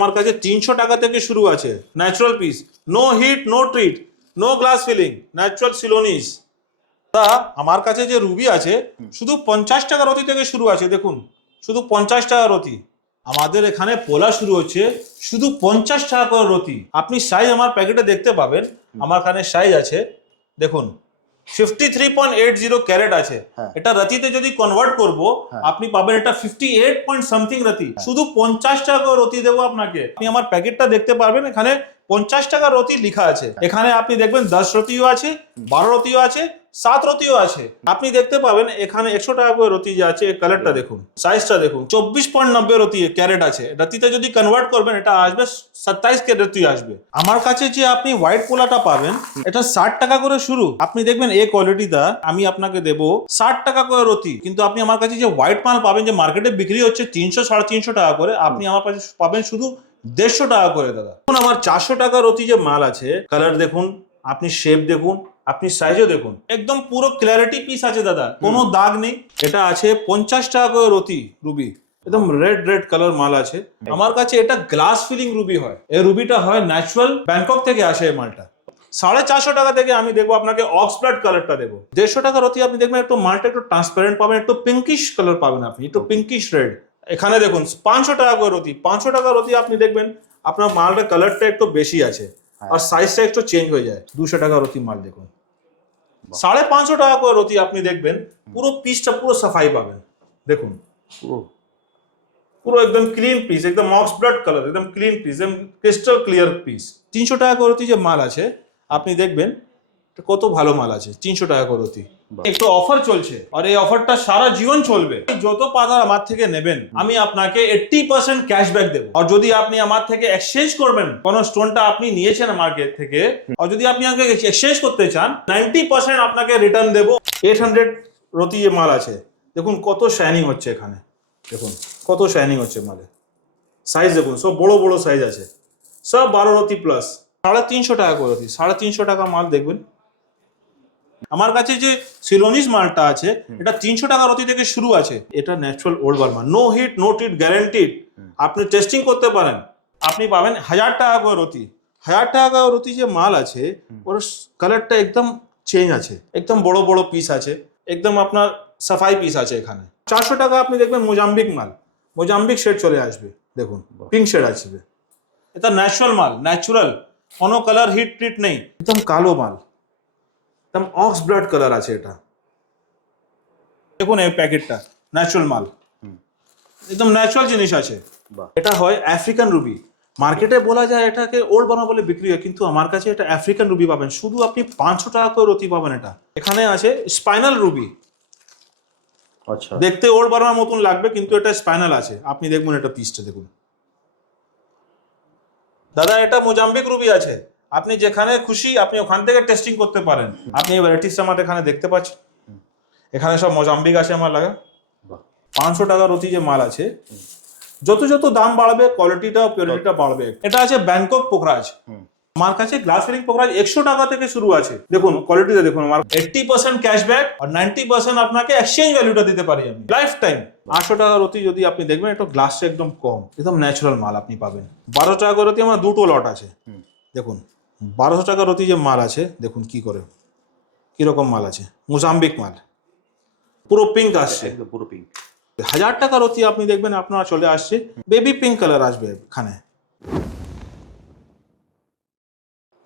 আমার কাছে 300 টাকা থেকে শুরু আছে natural piece, no heat no treat no glass filling, natural Ceylonese. তা আমার কাছে যে রুবি আছে শুধু 50 টাকা রতি থেকে শুরু আছে, দেখুন শুধু 50 টাকা রতি। আমাদের এখানে পোলা শুরু হচ্ছে শুধু 50 টাকা করে রতি। আপনি সাইজ আমার প্যাকেটে দেখতে পাবেন, আমার এখানে সাইজ আছে দেখুন 53.80 ক্যারেট আছে। এটা রতিতে যদি কনভার্ট করব আপনি পাবেন এটা 58 পয়েন্ট সামথিং রতি। শুধু 50 টাকা করে রতি দেবো আপনাকে। আপনি আমার প্যাকেটটা দেখতে পারবেন, এখানে 50 টাকা রতি লেখা আছে। এখানে আপনি দেখবেন 10 রতিও আছে, 12 রতিও আছে, 7 রতিও আছে। আপনি দেখতে পাবেন এখানে 100 টাকা করে রতি যে আছে, কালারটা দেখুন, সাইজটা দেখুন, 24.90 রতি ক্যারেট আছে। রতিতে যদি কনভার্ট করবেন এটা আসবে 27 ক্যারেট রতি আসবে। আমার কাছে যে আপনি হোয়াইট পোলাটা পাবেন এটা 60 টাকা করে শুরু। আপনি দেখবেন এই কোয়ালিটিটা আমি আপনাকে দেবো 60 টাকা করে রতি। কিন্তু আপনি আমার কাছে যে হোয়াইট মাল পাবেন, যে মার্কেটে বিক্রি হচ্ছে 300 350 টাকা করে, আপনি আমার কাছে পাবেন শুধু 150 টাকা করে দাদা। এখন আমার 400 টাকা রতি যে মাল আছে, কালার দেখুন, আপনি শেপ দেখুন, আপনি সাইজও দেখুন, একদম পুরো ক্ল্যারিটি পিস আছে দাদা, কোনো দাগ নেই। এটা আছে 50 টাকা করে রতি রুবি, একদম রেড কালার মাল আছে আমার কাছে। এটা গ্লাস ফিলিং রুবি হয়, এই রুবিটা হয় ন্যাচারাল, ব্যাংকক থেকে আসে এই মালটা। 450 টাকা থেকে আমি দেখবো আপনাকে অক্সব্লাড কালারটা দেবো। 150 টাকা রতি আপনি দেখবেন একটু মালটা একটু ট্রান্সপারেন্ট পাবেন, একটু পিঙ্কিশ কালার পাবেন, আপনি একটু পিঙ্কিশ রেড। এখানে দেখুন 500 টাকা করে রতি, 500 টাকা রতি আপনি দেখবেন আপনার মালটা কালারটা একটু বেশি আছে আর সাইজটা একটু চেঞ্জ হয়ে যায়। 200 টাকা রতি মাল দেখুন, 550 টাকা করে রতি আপনি দেখবেন পুরো পিসটা পুরো সাফাই পাবেন। দেখুন পুরো একদম ক্লিন পিস, একদম অক্স ব্লাড কালার, একদম ক্লিন পিস, একদম ক্রিস্টাল ক্লিয়ার পিস। 300 টাকা করে রতি যে মাল আছে আপনি দেখবেন কত ভালো মাল আছে। 300 টাকা করে রতি একটু অফার চলছে, আর এই অফারটা সারা জীবন চলবে। যত পাতার আমার থেকে নেবেন আমি আপনাকে 80% ক্যাশব্যাক দেবো। আর যদি আপনি আমার থেকে এক্সচেঞ্জ করবেন কোন স্টোনটা আপনি নিয়েছেন মার্কেট থেকে, আর যদি আপনি আমাকে এক্সচেঞ্জ করতে চান 90% আপনাকে রিটার্ন দেবো। 800 রতি যে মাল আছে দেখুন কত শাইনিং হচ্ছে, এখানে দেখুন কত শাইনিং হচ্ছে মালে। সাইজ দেখুন সব বড় বড় সাইজ আছে, সব 12 রতি প্লাস। 350 টাকা করে রতি, 350 টাকা মাল দেখবেন। আমার কাছে যে সিলোনিস মালটা আছে এটা 300 টাকা রতি থেকে শুরু আছে। এটা natural old Burma, no heat no treat guaranteed. আপনি টেস্টিং করতে পারেন, আপনি পাবেন 1000 টাকা করে রতি। 1000 টাকা রতি যে মাল আছে ওর কালারটা একদম চেঞ্জ আছে, একদম বড় বড় পিস আছে, একদম আপনার সাফাই পিস আছে। এখানে 400 টাকা আপনি দেখবেন মোজাম্বিক মাল, মোজাম্বিক শেড চলে আসবে, দেখুন পিঙ্ক শেড আসবে। এটা ন্যাচারাল মাল, ন্যাচারাল, কোনো কালার হিট ট্রিট নেই, একদম কালো মাল, একদম অক্স ব্লাড কালার আছে। এটা দেখুন এই প্যাকেটটা ন্যাচারাল মাল, একদম ন্যাচারাল জিনিস আছে। এটা হয় আফ্রিকান রুবি। মার্কেটে বলা যায় এটাকে ওল্ড বার্মা বলে বিক্রি হয়, কিন্তু আমার কাছে এটা আফ্রিকান রুবি পাবেন শুধু আপনি 500 টাকা করে রতি পাবেন। এটা এখানে আছে স্পাইনাল রুবি, আচ্ছা দেখতে ওল্ড বার্মার মতন লাগবে কিন্তু এটা স্পাইনাল আছে। আপনি দেখুন এটা পিসটা দেখুন দাদা, এটা মোজাম্বিক রুবি আছে। আপনি যেখানে খুশি আপনি ওখান থেকে টেস্টিং করতে পারেন। আপনি ভ্যারাইটিস আমাদের এখানে দেখতে পাচ্ছেন, এখানে সব মোজাম্বিক আছে আমার লাগা। 500 টাকা রতি যে মাল আছে, যত যত দাম বাড়বে কোয়ালিটিটা পিওরিটিটা বাড়বে। এটা আছে ব্যাংকক পোখরাজ, আমার কাছে গ্লাস ফিলিং পোখরাজ 100 টাকা থেকে শুরু আছে। দেখুন কোয়ালিটিটা দেখুন, আমার 80% ক্যাশব্যাক আর 90% আপনাকে এক্সচেঞ্জ ভ্যালুটা দিতে পারি আমি লাইফ টাইম। 800 টাকা রতি যদি আপনি দেখবেন একটু গ্লাসটা একদম কম, একদম ন্যাচারাল মাল আপনি পাবেন। 12 টাকা করে রতি আমার দুটো লট আছে। দেখুন 1200 টাকা রতি যে মাল আছে দেখুন কি করে, কিরকম মাল আছে, মোজাম্বিক মাল, পুরো পিঙ্ক আসছে, পুরো পিঙ্ক। 1000 টাকা রতি আপনি দেখবেন আপনারা চলে আসছে বেবি পিঙ্ক কালার আসবে এখানে।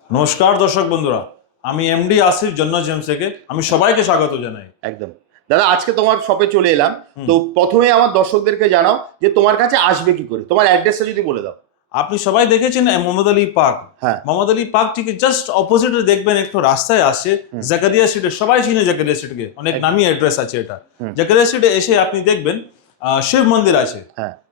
নমস্কার দর্শক বন্ধুরা, আমি এমডি আসিফ জন্নত জেমস থেকে আমি সবাইকে স্বাগত জানাই। একদম দাদা, আজকে তোমার শপে চলে এলাম, তো প্রথমে আমার দর্শকদেরকে জানাও যে তোমার কাছে আসবে কি করে, তোমার অ্যাড্রেসটা যদি বলে দাও। আপনি সবাই দেখেছেন মোহাম্মদ আলী পার্ক, হ্যাঁ মোহাম্মদ আলী পার্ক ঠিক জাস্ট অপোজিটে দেখবেন একটু রাস্তায় আসছে জাকারিয়া স্ট্রিটে, সবাই চিনে জাকারিয়া স্ট্রিটকে, অনেক নামি অ্যাড্রেস আছে এটা। জাকারিয়া স্ট্রিটে এসে আপনি দেখবেন শিব মন্দির আছে,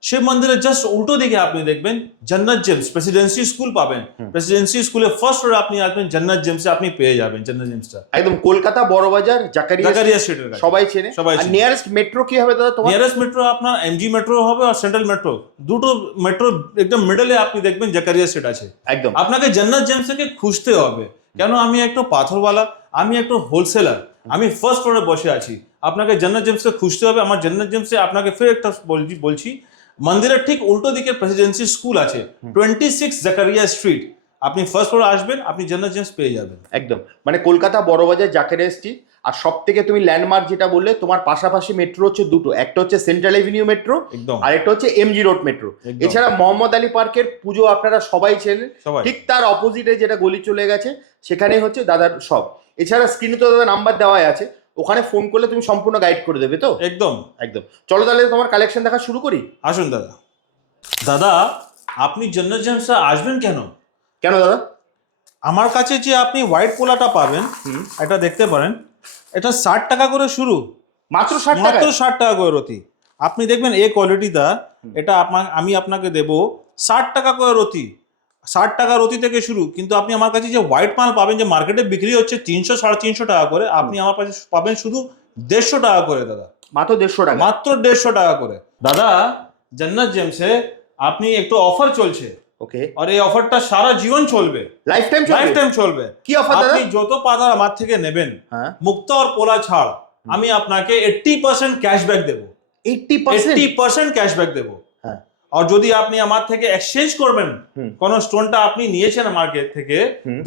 শিব মন্দিরের জাস্ট উল্টো দিকে আপনি দেখবেন জান্নাত জেমস প্রেসিডেন্সি স্কুল পাবেন। প্রেসিডেন্সি স্কুলের ফার্স্ট ফ্লোরে আপনি আসবেন, জান্নাত জেমসে আপনি পেয়ে যাবেন জান্নাত জেমসটা একদম কলকাতা বড় বাজার জাকারিয়া স্ট্রিটের কাছে, সবাই চেনে। আর নিয়ারেস্ট মেট্রো কি হবে দাদা তোমার? নিয়ারেস্ট মেট্রো আপনার এমজি মেট্রো হবে আর সেন্ট্রাল মেট্রো, দুটো মেট্রো একদম মিডলে আপনি দেখবেন জাকারিয়া স্ট্রিট আছে। একদম আপনাকে জান্নাত জেমস থেকে খুঁজতে হবে, কেন আমি একটু পাথরওয়ালা, আমি একটু হোলসেলার, আমি ফার্স্ট ফ্লোরে বসে আছি। আপনাকে জান্নাত জেমসকে খুঁজতে হবে। আমার জান্নাত জেমসে আপনাকে ফের একটা বলছি মন্দিরের ঠিক উল্টো দিকে প্রেসিডেন্সি স্কুল আছে, 26 জাকারিয়া স্ট্রিট। আপনি ফার্স্ট ফ্লোরে আসবেন, আপনি জান্নাত জেমস পেয়ে যাবেন। একদম, মানে কলকাতা বড়বাজার জাকেরিয়া স্ট্রিট। আর সব থেকে তুমি ল্যান্ডমার্ক যেটা বললে, তোমার পাশাপাশি মেট্রো হচ্ছে দুটো, একটা হচ্ছে সেন্ট্রাল এভিনিউ মেট্রো, একদম। আর একটা হচ্ছে এমজি রোড মেট্রো। একদম। এছাড়া মোহাম্মদ আলী পার্কের পুজো আপনারা সবাই চেনেন, সবাই। ঠিক তার অপোজিটে যেটা গলি চলে গেছে সেখানেই হচ্ছে দাদার সব। এছাড়া স্ক্রিনে তো দাদা নাম্বার দেওয়াই আছে, ওখানে ফোন করলে তুমি সম্পূর্ণ গাইড করে দেবে তো? একদম একদম। চলো তাহলে তোমার কালেকশন দেখা শুরু করি। আসুন দাদা। দাদা, আপনি জান্নাত জেমসে আসবেন কেন? কেন দাদা? আমার কাছে যে আপনি হোয়াইট পোলাটা পাবেন, এটা দেখতে পারেন, এটা 60 টাকা করে শুরু, মাত্র 60 টাকা? মাত্র 60 টাকা করে রতি। আপনি দেখবেন এই কোয়ালিটিটা, এটা আমি আপনাকে দেব 60 টাকা করে রতি। 60 টাকা রতি থেকে শুরু, কিন্তু আপনি আমার কাছে যে হোয়াইট মাল পাবেন, যে মার্কেটে বিক্রি হচ্ছে 300 350 টাকা করে, আপনি আমার কাছে পাবেন শুধু 150 টাকা করে দাদা। মাত্র 150 টাকা? মাত্র 150 টাকা করে দাদা। জান্নাত জেমসে আপনি একটু অফার চলছে, ওকে। আর এই অফারটা সারা জীবন চলবে, লাইফ টাইম চলবে? লাইফ টাইম চলবে। কি অফার দাদা? আপনি যত পাতা আমার থেকে নেবেন, হ্যাঁ, মুক্ত আর পোলা ছাড়, আমি আপনাকে 80% ক্যাশব্যাক দেবো। 80%? 80% ক্যাশব্যাক দেবো। হ্যাঁ। আর যদি আপনি আমার থেকে এক্সচেঞ্জ করবেন, হুম। কোন স্টোনটা আপনি নিয়েছেন মার্কেট থেকে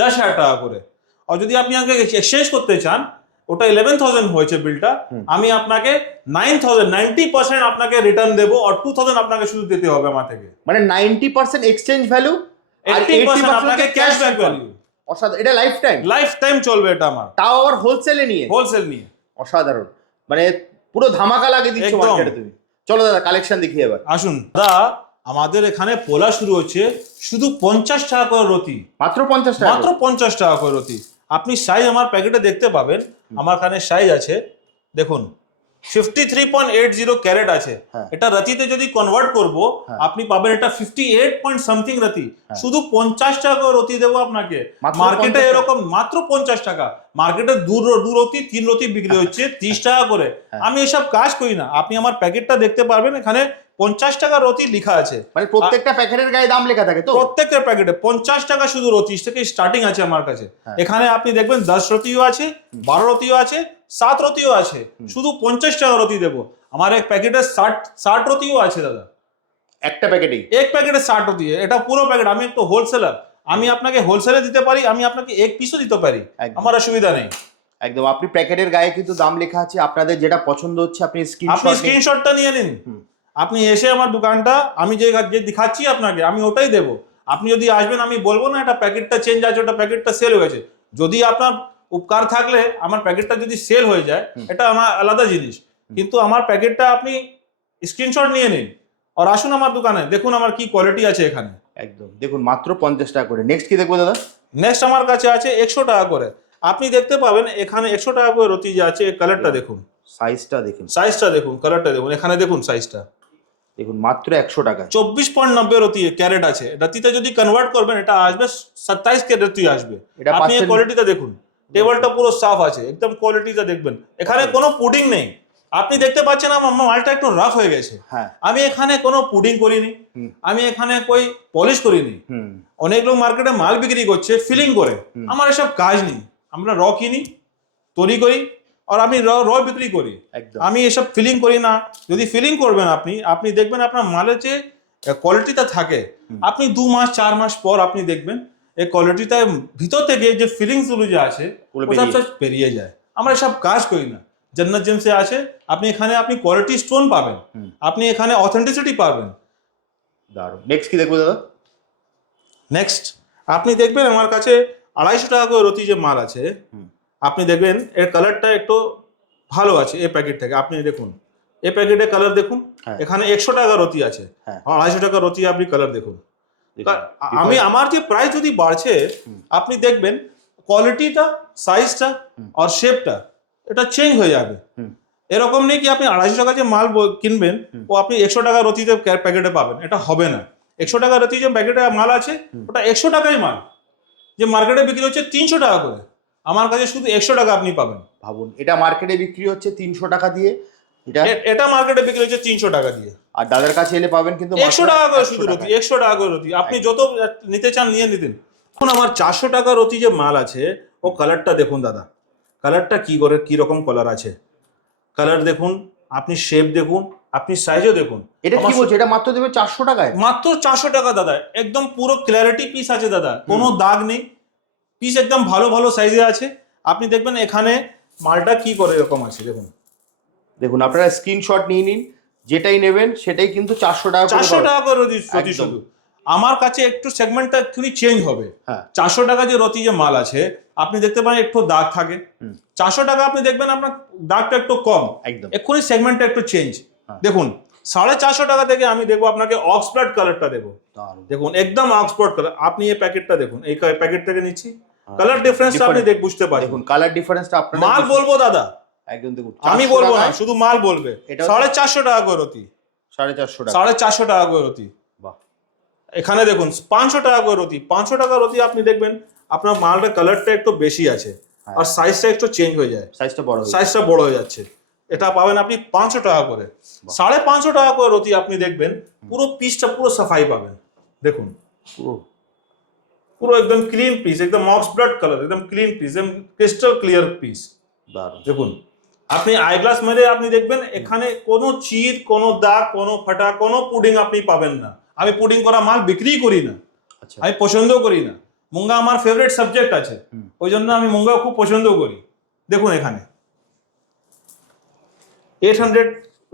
10,000 টাকা করে, আর যদি আপনি আমাকে এক্সচেঞ্জ করতে চান, ওটা 11,000 হয়েছে বিলটা, আমি আপনাকে 9,000, 90% আপনাকে রিটার্ন দেবো, আর 2,000 আপনাকে শুধু দিতে হবে আমার থেকে। মানে 90% এক্সচেঞ্জ ভ্যালু আর 80% 80% আপনাকে ক্যাশব্যাক ভ্যালু। অসাধারণ, এটা লাইফ টাইম? লাইফ টাইম চলবে এটা আমার, তাও আবার হোলসেলে নিয়ে? হোলসেল নিয়ে। অসাধারণ, মানে পুরো ধামাকা লাগিয়ে দিচ্ছ একদম। মার্কেটে তুমি। চলো দাদা কালেকশন দেখি এবার। আসুন দাদা, আমাদের এখানে পোলা শুরু হচ্ছে শুধু 50 টাকা করে রতি, মাত্র 50 টাকা? মাত্র 50 টাকা করে রতি। আপনি সাইজ আমার প্যাকেটে দেখতে পাবেন, আমার এখানে সাইজ আছে দেখুন, 53.80 ক্যারেট আছে। হ্যাঁ। এটা রতিতে যদি কনভার্ট করব, হ্যাঁ। আপনি পাবেন এটা 58 পয়েন্ট সামথিং রতি। শুধু 50 টাকা করে রতি দেবো আপনাকে। মাত্র মার্কেটে 50 এরকম মাত্র 50 টাকা, মার্কেটে দু রতি 3 রতি বিক্রি হচ্ছে 30 টাকা করে। আমি এসব কাজ করি না, আপনি আমার প্যাকেটটা দেখতে পারবেন, এখানে 50 টাকা রতি লেখা আছে। মানে প্রত্যেকটা প্যাকেটের গায়ে দাম লেখা থাকে তো? প্রত্যেকটা প্যাকেটে 50 টাকা শুধু রতি থেকে স্টার্টিং আছে আমার কাছে। এখানে আপনি দেখবেন 10 রতিও আছে, 12 রতিও আছে, 7 রতিও আছে, শুধু 50 টাকা রতি দেবো। আমার এক প্যাকেটে 60 রতিও আছে দাদা। একটা প্যাকেটেই? এক প্যাকেটে 60 রতি, এটা পুরো প্যাকেট। আমি একটু হোলসেলার, আমি আপনাকে হোলসেলে দিতে পারি, আমি আপনাকে এক পিসও দিতে পারি, একদম। আমার অসুবিধা নেই। একদম, আপনি প্যাকেটের গায়ে কিন্তু দাম লেখা আছে, আপনাদের যেটা পছন্দ হচ্ছে আপনি আপনি স্ক্রিনশটটা নিয়ে নিন, আপনি এসে আমার দোকানটা, আমি যে দেখাচ্ছি আপনাকে, আমি ওটাই দেবো। আপনি যদি আসবেন, আমি বলবো না এটা প্যাকেটটা চেঞ্জ আছে, ওটা প্যাকেটটা সেল হয়ে গেছে। যদি আপনার উপকার থাকলে আমার প্যাকেটটা যদি সেল হয়ে যায়, এটা আমার আলাদা জিনিস, কিন্তু আমার প্যাকেটটা আপনি স্ক্রিনশট নিয়ে নিন, আর আসুন আমার দোকানে, দেখুন আমার কি কোয়ালিটি আছে এখানে। একদম, দেখুন মাত্র 50 টাকা করে। নেক্সট কি দেখবো দাদা? নেক্সট আমার কাছে আছে 100 টাকা করে। আপনি দেখতে পাবেন এখানে 100 টাকা করে রতি যে আছে, কালারটা দেখুন, সাইজটা দেখুন, সাইজটা দেখুন, কালারটা দেখুন, এখানে দেখুন সাইজটা, দেখুন মাত্র 100 টাকা। 24.90 রতি ক্যারেট আছে। রতিতে যদি কনভার্ট করবেন, এটা আসবে 27 ক্যারেট রতি আসবে। এটা আপনি এই পাচ্ছেন- কোয়ালিটিটা দেখুন, টেবিলটা পুরো সাফ আছে, একদম কোয়ালিটিটা দেখবেন, এখানে কোনো পুডিং নেই। আপনি দেখতে পাচ্ছেন আমার মালটা একটু রাফ হয়ে গেছে, হ্যাঁ। আমি এখানে কোনো পুডিং করিনি, আমি এখানে কই পলিশ করিনি। হুম। অনেক লোক মার্কেটে মাল বিক্রি করছে ফিলিং করে, আমার এসব কাজ নেই। আমরা র কিনি, তৈরি করি, আর আমি র বিক্রি করি। একদম। আমি এসব ফিলিং করি না। যদি ফিলিং করবেন আপনি দেখবেন আপনার মালের যে কোয়ালিটিটা থাকে, আপনি 2 মাস 4 মাস পর আপনি দেখবেন এই কোয়ালিটিটা ভিতর থেকে যে ফিলিংস গুলো যে আছে ওগুলো ওসব সব বেরিয়ে যায়। আমরা এসব কাজ করি না। জান্নাত জেমসে আছে, আপনি এখানে আপনি কোয়ালিটি স্টোন পাবেন, আপনি এখানে অথেন্টিসিটি পাবেন। দারুণ। নেক্সট কি দেখবো দাদা? নেক্সট আপনি দেখবেন আমার কাছে 250 টাকা করে রতি যে মাল আছে, আপনি দেখবেন এর কালারটা একটু ভালো আছে। এই প্যাকেট থেকে আপনি দেখুন, এই প্যাকেটে কালার দেখুন, হ্যাঁ। এখানে 100 টাকা রতি আছে, হ্যাঁ। 250 টাকা রতি আপনি কালার দেখুন। দেখুন, আমার যে প্রাইস যদি বাড়ছে, আপনি দেখবেন কোয়ালিটিটা, সাইজটা আর শেপটা এটা চেঞ্জ হয়ে যাবে। এরকম নেই কি আপনি 250 টাকা যে মাল কিনবেন ও আপনি 100 টাকা রতিতে প্যাকেটে পাবেন, এটা হবে না। 100 টাকা রতি যে প্যাকেটে মাল আছে, ওটা 100 টাকাই মাল, যে মার্কেটে বিক্রি হচ্ছে 300 টাকা করে, আমার কাছে শুধু 100 টাকা আপনি পাবেন। ভাবুন, এটা মার্কেটে বিক্রি হচ্ছে 300 টাকা দিয়ে, এটা মার্কেটে বিক্রি হচ্ছে 300 টাকা দিয়ে, আর দাদার কাছে এলে পাবেন কিন্তু 100 টাকা করে শুধু রতি, 100 টাকা করে রতি। আপনি যত নিতে চান নিয়ে নিতেন। এখন আমার 400 টাকা রতি যে মাল আছে, ও কালারটা দেখুন দাদা, কালারটা কি রকম কালার আছে, কালার দেখুন, আপনি শেপ দেখুন, আপনি সাইজও দেখুন। এটা কি বলছো, এটা মাত্র দেবে 400 টাকায়? মাত্র 400 টাকা দাদা, একদম পুরো ক্ল্যারিটি পিস আছে দাদা, কোনো দাগ নেই, পিস একদম ভালো ভালো সাইজে আছে। আপনি দেখবেন এখানে মালটা কি করে এরকম আছে দেখুন। দেখুন আপনারা স্ক্রিনশট নিয়ে নিন, যেটাই নেবেন সেটাই কিন্তু 400 টাকা করে 400 টাকা করে রতি একদম। শুধু। আমার কাছে একটু সেগমেন্টটা একটুখানি চেঞ্জ হবে। হ্যাঁ। 400 টাকা যে রতি যে মাল আছে আপনি দেখতে পারেন একটু দাগ থাকে, 400 টাকা আপনি দেখবেন আপনার দাগটা একটু কম, একদম। এক্ষুনি সেগমেন্টটা একটু চেঞ্জ। দেখুন 450 টাকা থেকে আমি দেখবো আপনাকে অক্সব্লাড কালারটা দেবো, দেখুন একদম অক্সফোর্ড কালার। আপনি এই প্যাকেটটা দেখুন, এই প্যাকেট থেকে নিচ্ছি, কালার ডিফারেন্সটা আপনি বুঝতে পারবেন। দেখুন কালার ডিফারেন্সটা আপনারা মাল বলবো দাদা, একদম দেখুন, আমি বলবো না, শুধু মাল বলবে। এটা 450 টাকা করে রতি, 450 টাকা। 450 টাকা করে রতি। বাহ। এখানে দেখুন 500 টাকা করে রতি, 500 টাকা রতি আপনি দেখবেন আপনার মালটা কালারটা একটু বেশি আছে আর সাইজটা একটু চেঞ্জ হয়ে যায়, সাইজটা বড় হয়ে সাইজটা বড় হয়ে যাচ্ছে। এটা পাবেন আপনি 500 টাকা করে। 550 টাকা করে রতি আপনি দেখবেন পুরো পিসটা পুরো সাফাই পাবেন। দেখুন পুরো একদম ক্লিন পিস, একদম মক্স ব্লাড কালার, একদম ক্লিন পিস, একদম ক্রিস্টাল ক্লিয়ার পিস। দারুণ। দেখুন আপনি আইগ্লাস মেরে আপনি দেখবেন এখানে কোনো চির, কোনো দাগ, কোনো ফাটা, কোনো পুডিং আপনি পাবেন না। আমি পুডিং করা মাল বিক্রি করি না, আচ্ছা। আমি পছন্দ করি না। মুঙ্গা আমার ফেভারিট সাবজেক্ট আছে, ওই জন্য আমি মুঙ্গা খুব পছন্দ করি। দেখুন এখানে 800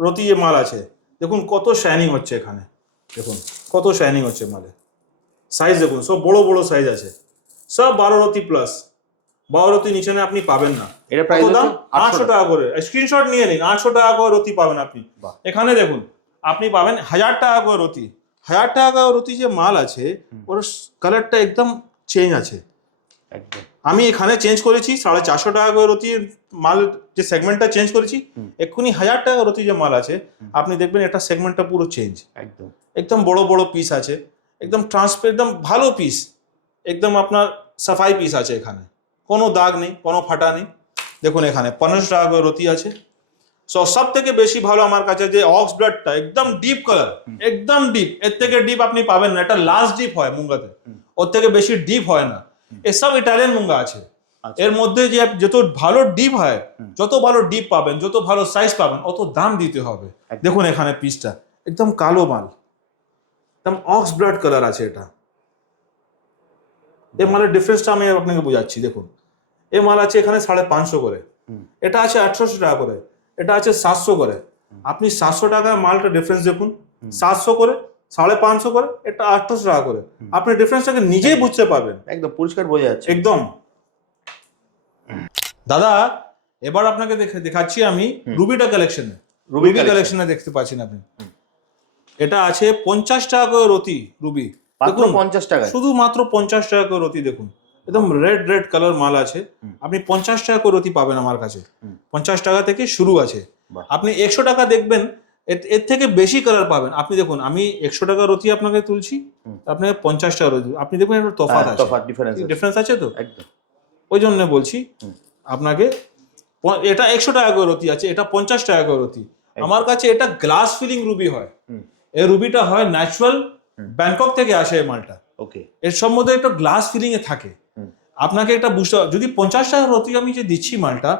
রতি যে মাল আছে, দেখুন কত শাইনিং হচ্ছে এখানে, দেখুন কত শাইনিং হচ্ছে মালে। সাইজ দেখুন সব বড় বড় সাইজ আছে, সব 12 রতি প্লাস। 12 রতি নিচে আপনি পাবেন না। এটা প্রাইস দাম 800 টাকা করে, স্ক্রিনশট নিয়ে নিন, 800 টাকা করে রতি পাবেন আপনি। এখানে দেখুন আপনি পাবেন 1000 টাকা করে রতি। 1000 টাকা করে রতি যে মাল আছে ওর কালারটা একদম চেঞ্জ আছে একদম। আমি এখানে চেঞ্জ করেছি 450 টাকা করে রতি মাল, যে সেগমেন্টটা চেঞ্জ করেছি। এক্ষুনি 1000 টাকা রতি যে মাল আছে আপনি দেখবেন এটা সেগমেন্টটা পুরো চেঞ্জ, একদম একদম বড় বড় পিস আছে, একদম ট্রান্সপারেন্ট, একদম ভালো পিস, একদম আপনার সাফাই পিস আছে, এখানে কোনো দাগ নেই, কোনো ফাটা নেই। দেখুন এখানে 50 টাকা করে রতি আছে। সব থেকে বেশি ভালো আমার কাছে যে অক্স ব্লাডটা একদম ডিপ কালার, একদম ডিপ, এর থেকে ডিপ আপনি পাবেন না। এটা লাস্ট ডিপ হয় মুঙ্গাতে, ওর থেকে বেশি ডিপ হয় না। এসব ইটালিয়ান মুঙ্গা আছে, এর মধ্যে যে যত ভালো ডিপ হয়, যত ভালো ডিপ পাবেন, যত ভালো সাইজ পাবেন, অত দাম দিতে হবে। দেখুন এখানে পিসটা একদম কালো মাল, একদম অক্স ব্লাড কালার আছে। এটা এই মালের ডিফারেন্সটা আমি আপনাকে বোঝাচ্ছি। দেখুন এই মাল আছে এখানে 550 করে, এটা আছে 800 টাকা করে, এটা আছে 700 করে। আপনি 700 টাকার মালটা ডিফারেন্স দেখুন, 700 করে, 550 করে, এটা 800 টাকা করে। আপনি ডিফারেন্সটাকে নিজেই বুঝতে পারবেন, একদম পরিষ্কার বোঝা যাচ্ছে একদম। দাদা এবার আপনাকে দেখাচ্ছি আমি রুবিটা কালেকশনে। রুবি কালেকশনে দেখতে পাচ্ছেন আপনি, এটা আছে 50 টাকা করে রতি রুবি, মাত্র 50 টাকা, শুধু মাত্র 50 টাকা করে রতি। দেখুন একদম রেড কালার মাল আছে, আপনি 50 টাকা করে রতি পাবেন আমার কাছে। 50 টাকা থেকে শুরু আছে, আপনি 100 টাকা দেখবেন এর থেকে বেশি কালার পাবেন। আপনি দেখুন আমি 100 টাকা রতি আপনাকে তুলছি, আপনাকে 50 টাকা রতি, আপনি দেখবেন একটা তফাৎ আছে, ডিফারেন্স আছে তো, একদম। ওই জন্য বলছি আপনাকে। এটা 100 টাকা করে রতি আছে, এটা 50 টাকা করে রতি। আমার কাছে এটা গ্লাস ফিলিং রুবি হয়, এই রুবিটা হয় ন্যাচারাল, ব্যাংকক থেকে আসে এই মালটা। ওকে, এর সম্বন্ধে একটা গ্লাস ফিলিং এ থাকে। আপনাকে এটা বুঝতে হবে, যদি 50 টাকা রতি আমি যে দিচ্ছি মালটা,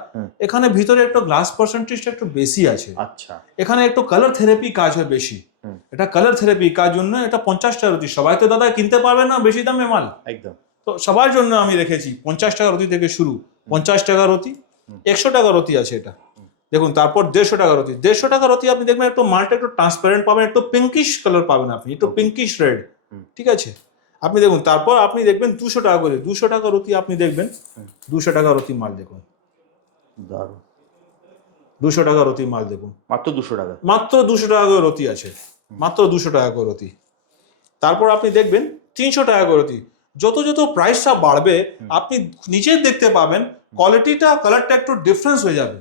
এখানে ভিতরে একটা গ্লাস পার্সেন্টেজটা একটু বেশি আছে। আচ্ছা, এখানে একটু কালার থেরাপি কাজ হয় বেশি, এটা কালার থেরাপি কাজ জন্য এটা 50 টাকা রতি। সবাই তো দাদা কিনতে পারবে না বেশি দামে মাল, একদম। তো সবার জন্য আমি রেখেছি 50 টাকা রতি থেকে শুরু। 50 টাকা রতি, 100 টাকা রতি আছে এটা। দেখুন তারপর 150 টাকা রতি। 150 টাকা রতি আপনি দেখবেন একটু মালটা একটু ট্রান্সপারেন্ট পাবেন, একটু পিঙ্কিশ কালার পাবেন আপনি, একটু পিঙ্কিশ রেড, ঠিক আছে। আপনি দেখুন তারপর আপনি দেখবেন 200 টাকা করে, 200 টাকা রতি আপনি দেখবেন, 200 টাকা রতি মাল দেখুন, দারুণ। 200 টাকা রতি মাল দেখুন, মাত্র 200 টাকা, মাত্র 200 টাকা করে রতি আছে, মাত্র 200 টাকা করে রতি। তারপর আপনি দেখবেন 300 টাকা করে রতি। যত যত প্রাইসটা বাড়বে আপনি নিচে দেখতে পাবেন কোয়ালিটিটা, কালারটা একটু ডিফারেন্স হয়ে যাবে,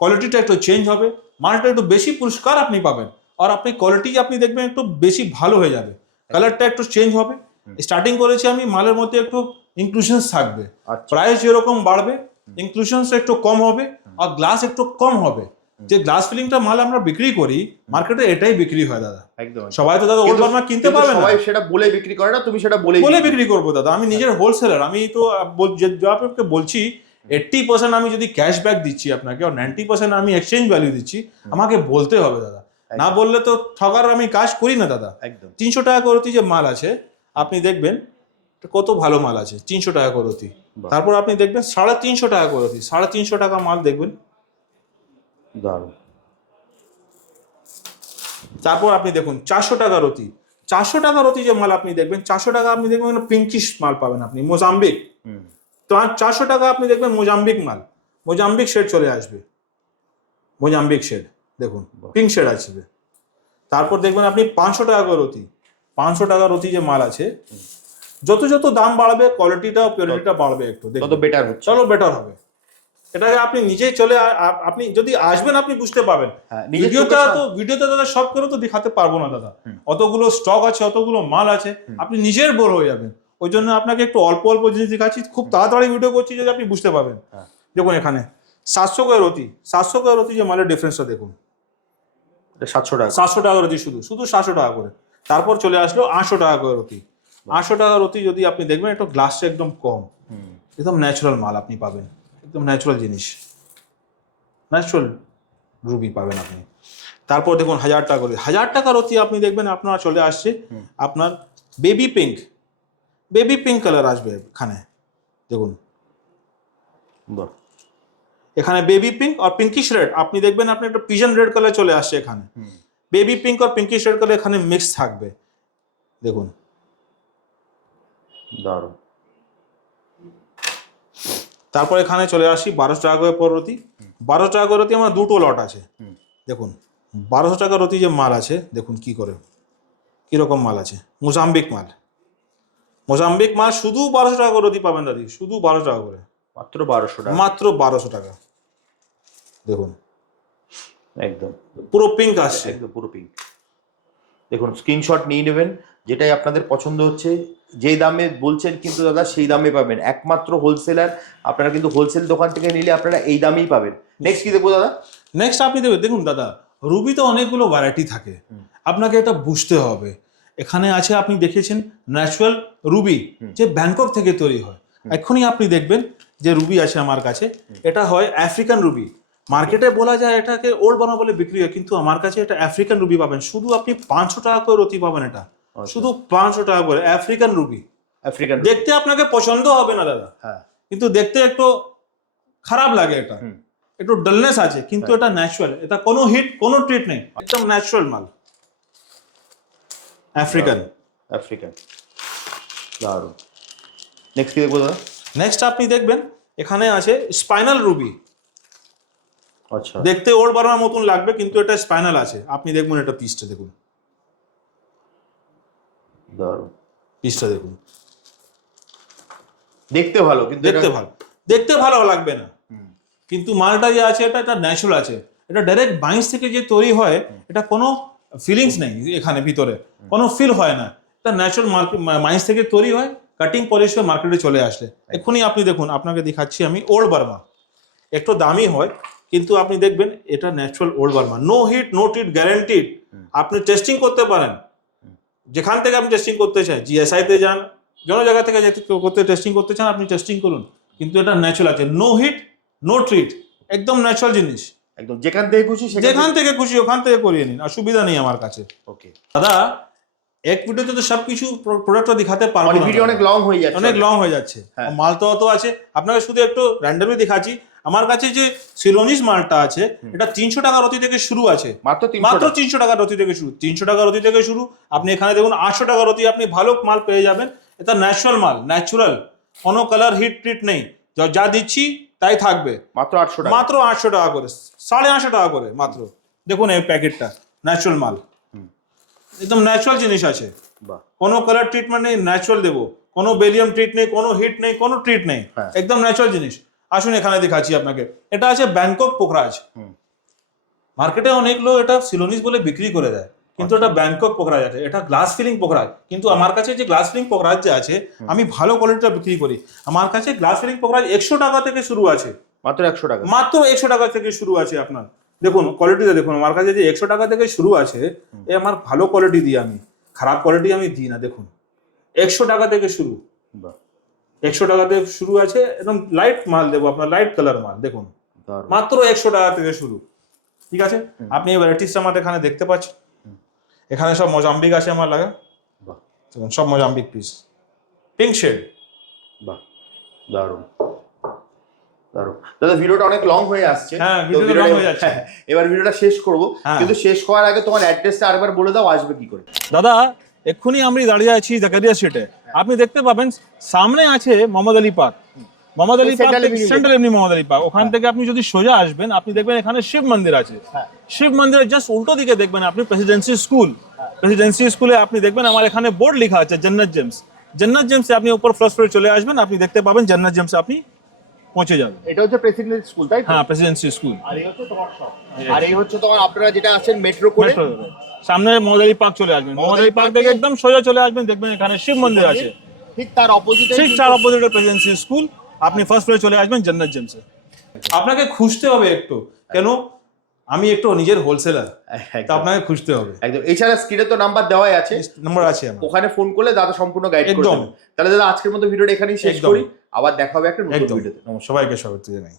কোয়ালিটিটা একটু চেঞ্জ হবে, মালটা একটু বেশি পুরস্কার আপনি পাবেন, আর আপনি কোয়ালিটি আপনি দেখবেন একটু বেশি ভালো হয়ে যাবে, কালারটা একটু চেঞ্জ হবে। স্টার্টিং করেছি আমি, মালের মধ্যে একটু ইনক্লুশনস থাকবে, প্রাইস যেরকম বাড়বে ইনক্লুশনস একটু কম হবে, আর গ্লাস একটু কম হবে। যে গ্লাস ফিলিংটা মাল আমরা বিক্রি করি মার্কেটে, এটাই বিক্রি হয় দাদা। একদম। সবাই তো দাদা ওল্ড বার্মা কিনতে পারবে না, সবাই সেটা বলে বিক্রি করে না, তুমি সেটা বলে বিক্রি করবো দাদা। আমি নিজের হোলসেলার, আমি তো আপনাকে বলছি 80% আমি যদি ক্যাশব্যাক দিচ্ছি আপনাকে, আর 90% আমি এক্সচেঞ্জ ভ্যালু দিচ্ছি, আমাকে বলতে হবে দাদা না বললে তো ঠগার আমি কাজ করি না দাদা। একদম 300 টাকা করতি যে মাল আছে আপনি দেখবেন কত ভালো মাল আছে, 300 টাকা করতি। বাহ। তারপর আপনি দেখবেন 350 টাকা করতি, 350 টাকা মাল দেখবেন। দারুণ। তারপর আপনি দেখুন 400 টাকা রতি, 400 টাকা রতি যে মাল আপনি দেখবেন, 400 টাকা আপনি দেখবেন পিঙ্কিশ মাল পাবেন আপনি, মোজাম্বিক। হুম তো 400 টাকা আপনি দেখবেন মোজাম্বিক মাল, মোজাম্বিক শেড চলে আসবে, মোজাম্বিক শেড দেখুন, পিঙ্ক শেড আসবে। তারপর দেখবেন আপনি 500 টাকা করে রতি, 500 টাকা রতি যে মাল আছে, যত যত দাম বাড়বে কোয়ালিটিটা পিওরিটিটা বাড়বে একটু, তত দেখুন বেটার হচ্ছে। চলো বেটার হবে। এটাকে আপনি নিজেই চলে আপনি যদি আসবেন আপনি বুঝতে পাবেন। হ্যাঁ, নিজের ভিডিওতে চোখের তো ভিডিওতে দাদা সব করে তো দেখাতে পারবো না দাদা, অতগুলো স্টক আছে, অতগুলো মাল আছে, আপনি নিজের বোর হয়ে যাবেন। ওই জন্য আপনাকে একটু অল্প অল্প জিনিস দেখাচ্ছি, খুব তাড়াতাড়ি ভিডিও করছি যদি আপনি বুঝতে পারবেন। হ্যাঁ। দেখুন এখানে 700 করে রতি, 700 করে রতি যে মালের ডিফারেন্সটা দেখুন, 700 টাকা। 700 টাকা রতি, শুধু শুধু 700 টাকা করে। তারপর চলে আসলো 800 টাকা করে রতি, 800 টাকা রতি যদি আপনি দেখবেন একটু গ্লাসটা একদম কম, একদম ন্যাচারাল মাল আপনি পাবেন, একদম ন্যাচারাল জিনিস, ন্যাচারাল রুবি পাবেন আপনি। তারপর দেখুন 1000 টাকা করে, 1000 টাকা রতি আপনি দেখবেন আপনার চলে আসছে আপনার baby pink, baby pink colour আসবে এখানে দেখুন, বাহ। এখানে বেবি পিঙ্ক আর পিঙ্কিশ রেড আপনি দেখবেন, আপনি একটা পিজন রেড কালার চলে আসছে এখানে, বেবি পিঙ্ক আর পিঙ্কিশ রেড কালার এখানে মিক্স থাকবে দেখুন, দারুণ। তারপর এখানে চলে আসি 1200 টাকা করে পর রতি, 1200 টাকা করে রতি আমার দুটো লট আছে দেখুন, 1200 টাকা রতি যে মাল আছে দেখুন কি করে, কিরকম মাল আছে, মোজাম্বিক মাল, মোজাম্বিক মাল শুধু 1200 টাকা করে রতি পাবেন দাদি, শুধু 1200 টাকা করে, মাত্র 1200 টাকা। মাত্র 1200 টাকা দেখুন, একদম পুরো পিঙ্ক আসছে, একদম পুরো পিঙ্ক। দেখুন স্ক্রিনশট নিয়ে নেবেন, যেটাই আপনাদের পছন্দ হচ্ছে, যেই দামে বলছেন কিন্তু দাদা সেই দামে পাবেন, একমাত্র হোলসেলার। আপনারা কিন্তু হোলসেল দোকান থেকে নিলে আপনারা এই দামেই পাবেন। নেক্সট কি দেখবো দাদা? নেক্সট আপনি দেখুন দাদা, রুবিতে অনেকগুলো ভ্যারাইটি থাকে, আপনাকে এটা বুঝতে হবে। এখানে আছে আপনি দেখেছেন ন্যাচারাল রুবি, যে ব্যাংকক থেকে তৈরি হয়। এখনই আপনি দেখবেন যে রুবি আছে আমার কাছে, এটা হয় আফ্রিকান রুবি। মার্কেটে বলা যায় এটাকে ওল্ড বানা বলে বিক্রি হয়, কিন্তু আমার কাছে এটা আফ্রিকান রুবি পাবেন, শুধু আপনি 500 টাকা করে রতি পাবেন, এটা শুধু 500 টাকা করে আফ্রিকান রুবি। আফ্রিকান। দেখতে আপনাকে পছন্দ হবে না দাদা, হ্যাঁ, কিন্তু দেখতে একটু খারাপ লাগে, এটা একটু ডালনেস আছে, কিন্তু এটা ন্যাচারাল, এটা কোনো হিট কোনো ট্রিট নেই, একদম ন্যাচারাল মাল আফ্রিকান। আফ্রিকান, দারুণ। নেক্সট কি দেখবো দাদা? নেক্সট আপনি দেখবেন এখানে আছে স্পাইনাল রুবি, আচ্ছা, দেখতে ওল্ড বার্মার মতন লাগবে কিন্তু এটা স্পাইনাল আছে। আপনি দেখুন এটা পিসটা দেখুন, দারুণ। পিসটা দেখুন, দেখতে ভালো, কিন্তু দেখতে ভালো, দেখতে ভালো লাগবে না, কিন্তু মালটা যে আছে এটা ন্যাচারাল আছে, এটা ডাইরেক্ট বাইন্স থেকে যে তৈরি হয়, এটা কোনো ফিলিংস নেই এখানে ভিতরে, কোনো ফিল হয় না, এটা ন্যাচারাল মার্কেট মাইন্স থেকে তৈরি হয়, কাটিং পলিশ হয়ে মার্কেটে চলে আসলে। এক্ষুনি আপনি দেখুন, আপনাকে দেখাচ্ছি আমি ওল্ড বার্মা, একটু দামি হয় কিন্তু আপনি দেখবেন এটা natural old Burma, no heat no treat guaranteed. আপনি টেস্টিং করতে পারেন, যেখান থেকে আপনি টেস্টিং করতে চান, জিএসআই তে যান, যত জায়গা থেকে করতে টেস্টিং করতে চান আপনি টেস্টিং করুন, কিন্তু এটা ন্যাচারাল আছে, নো হিট নো ট্রিট, একদম ন্যাচারাল জিনিস, একদম যেখান থেকে খুশি যেখান থেকে খুশি ওখান থেকে করিয়ে নিন, অসুবিধা নেই আমার কাছে। ওকে দাদা এক ভিডিওতে তো সবকিছু প্রোডাক্ট দেখাতে পারবো না, ভিডিও অনেক লং হয়ে যাচ্ছে, অনেক লং হয়ে যাচ্ছে, হ্যাঁ। মাল তো অত আছে, আপনাকে শুধু একটু র্যান্ডমলি দেখাচ্ছি। আমার কাছে যে সিলোনিস মালটা আছে এটা 300 টাকা রতি থেকে শুরু আছে, মাত্র মাত্র 300 টাকা রতি থেকে শুরু, 300 টাকা রতি থেকে শুরু। আপনি এখানে দেখুন 800 টাকা রতি আপনি ভালো মাল পেয়ে যাবেন, এটা ন্যাচারাল মাল, ন্যাচারাল, কোনো কালার হিট ট্রিট নেই, যা দিচ্ছি তাই থাকবে, মাত্র 800 টাকা, মাত্র 800 টাকা করে, 850 টাকা করে মাত্র। দেখুন এই প্যাকেটটা ন্যাচারাল মাল, একদম ন্যাচারাল জিনিস আছে, বাহ, কোনো কালার ট্রিটমেন্ট নেই, ন্যাচারাল দেবো, কোনো বেরিয়াম ট্রিট নেই, কোনো হিট নেই, কোনো ট্রিট নেই, হ্যাঁ। একদম ন্যাচারাল জিনিস। আসুন এখানে দেখাচ্ছি আপনাকে, এটা আছে ব্যাংকক পোখরাজ। মার্কেটে অনেক লোক এটা সিলোনিস বলে বিক্রি করে দেয়, কিন্তু এটা ব্যাংকক পোখরাজ আছে, এটা গ্লাস ফিলিং পোখরাজ। কিন্তু আমার কাছে যে গ্লাস ফিলিং পোখরাজ যে আছে, আমি ভালো কোয়ালিটিটা বিক্রি করি। আমার কাছে গ্লাস ফিলিং পোখরাজ 100 টাকা থেকে শুরু আছে, মাত্র 100 টাকা, মাত্র 100 টাকা থেকে শুরু আছে আপনার। দেখুন কোয়ালিটিটা দেখুন, আমার কাছে যে 100 টাকা থেকে শুরু আছে, এ আমার ভালো কোয়ালিটি দিই, আমি খারাপ কোয়ালিটি আমি দিই না। দেখুন 100 টাকা থেকে শুরু, বাহ, 100 টাকা থেকে শুরু আছে, একদম লাইট মাল দেবো আপনার, লাইট কালার মাল দেখুন, দারুণ। মাত্র 100 টাকা থেকে শুরু। ঠিক আছে, আপনি এই ভ্যারাইটিসটা আমাদের এখানে দেখতে পাচ্ছেন। এখানে সব মোজাম্বিক আছে আমার লাগা, বাহ দেখুন সব মোজাম্বিক পিস, পিঙ্ক শেড। বাহ, দারুণ দারুণ। দাদা ভিডিওটা অনেক লং হয়ে আসছে, হ্যাঁ, তো ভিডিওটা long হয়ে যাচ্ছে। এবার ভিডিওটা শেষ করব, হ্যাঁ। কিন্তু শেষ করার আগে তোমার অ্যাড্রেসটা আরেকবার বলে দাও, আসবে কি করে? দাদা এক্ষুনি আমি দাঁড়িয়ে আছি জাকারিয়া স্ট্রিটে, আপনি দেখতে পাবেন সামনে আছে Mohammad Ali park. Mohammad Ali park, central এমনি মোহাম্মদ আলী পার্ক, ওখান থেকে আপনি যদি সোজা আসবেন আপনি দেখবেন এখানে শিব মন্দির আছে। শিব মন্দিরের জাস্ট উল্টো দিকে দেখবেন আপনি প্রেসিডেন্সি স্কুল। প্রেসিডেন্সি স্কুলে আপনি দেখবেন আমার এখানে বোর্ড লেখা আছে জান্নাত জেমস। জান্নাত জেমসে আপনি উপর ফার্স্ট ফ্লোরে চলে আসবেন, আপনি দেখতে পাবেন জান্নাত জেমসে আপনি পৌঁছে যাবেন। এটা হচ্ছে প্রেসিডেন্সি স্কুল, তাই তো? হ্যাঁ, প্রেসিডেন্সি স্কুল। আর এই হচ্ছে তোমার শপ, আর এই হচ্ছে তোমার আপনারা যেটা আছেন মেট্রো করে সামনে মোহাম্মদ আলী পার্ক চলে আসবেন, মোহাম্মদ আলী পার্ক থেকে একদম সোজা চলে আসবেন, দেখবেন এখানে শিব মন্দির আছে। ঠিক তার অপোজিটে, ঠিক তার অপোজিটে প্রেসিডেন্সি স্কুল, আপনি ফার্স্ট ফ্লোরে চলে আসবেন জান্নাত জেমসে। আপনাকে খুঁজতে হবে একটু, কেন আমি একটু নিজের হোলসেলার, তা আপনাকে খুঁজতে হবে একদম। এছাড়া স্ক্রিনে তো নাম্বার দেওয়াই আছে, নম্বর আছে আমার। ওখানে ফোন করলে দাদা সম্পূর্ণ গাইড করে একদম। দেবেন। তাহলে দাদা আজকের মতো ভিডিওটা এখানেই শেষ একদম। করি, আবার দেখা হবে একটা নতুন একদম ভিডিওতে। নমস্কার। সবাইকে স্বাগত জানাই।